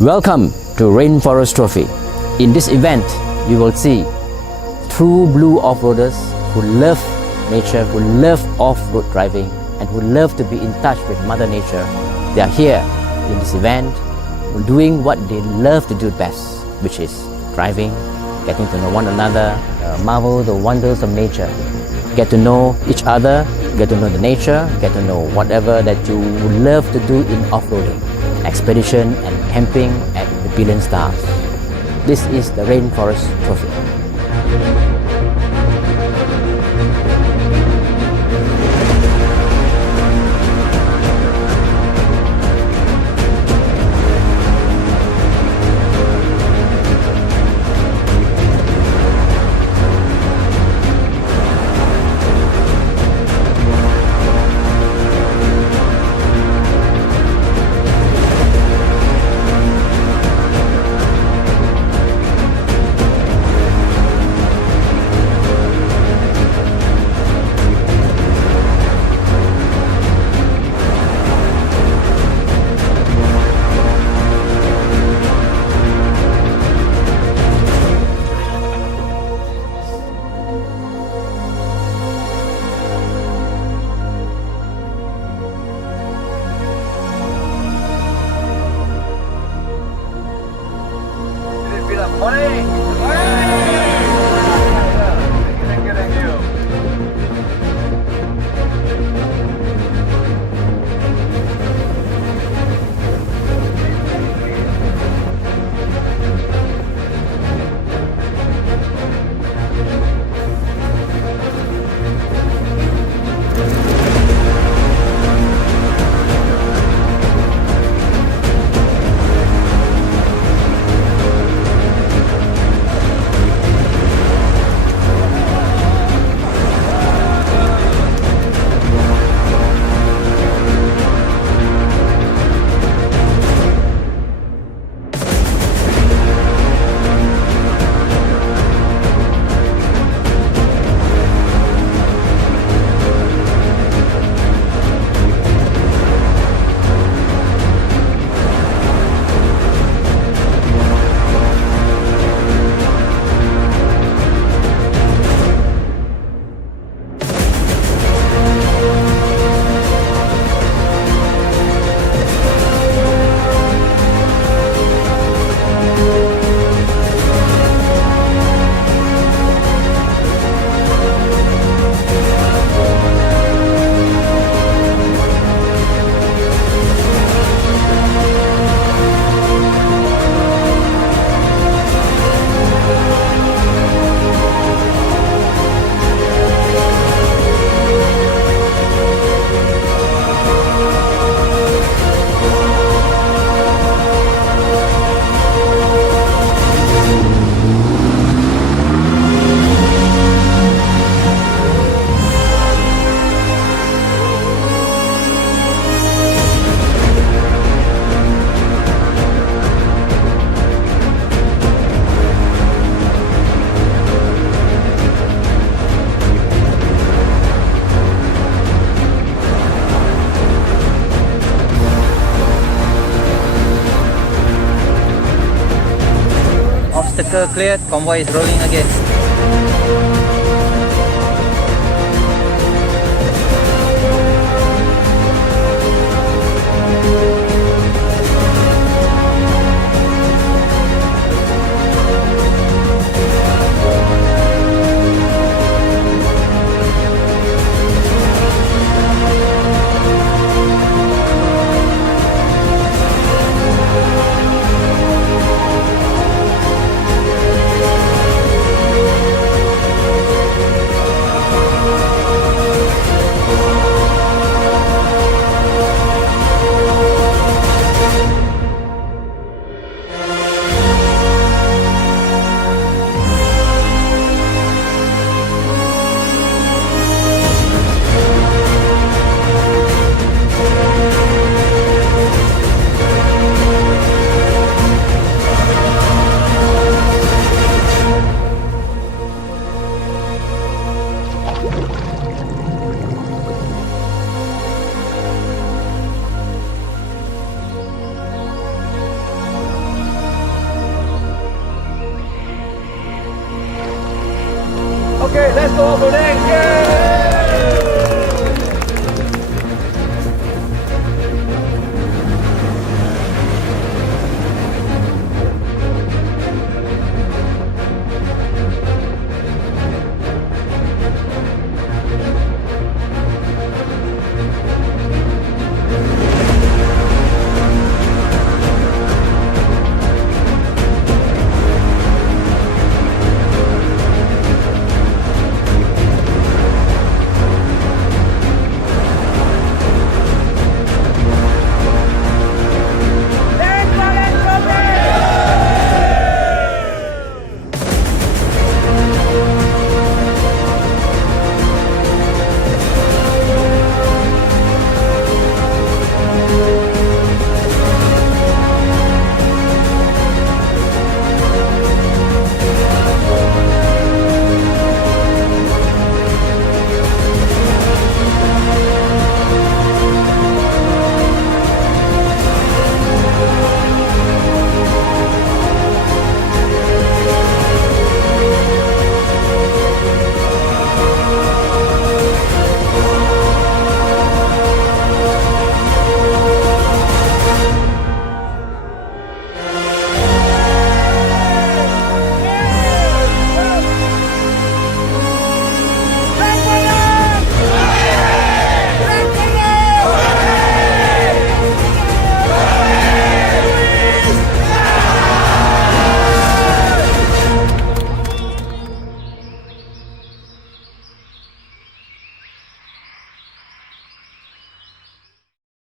Welcome to Rainforest Trophy. In this event, you will see true blue off-roaders who love nature, who love off-road driving, and who love to be in touch with Mother Nature. They are here in this event doing what they love to do best, which is driving, getting to know one another, marvel the wonders of nature, get to know each other, get to know the nature, get to know whatever that you would love to do in off-roading, expedition and camping at the Billion Stars. This is the Rainforest Trophy. Morning! Thank you, thank you. Obstacle cleared, convoy is rolling again. Okay, let's go off-roading. Yeah.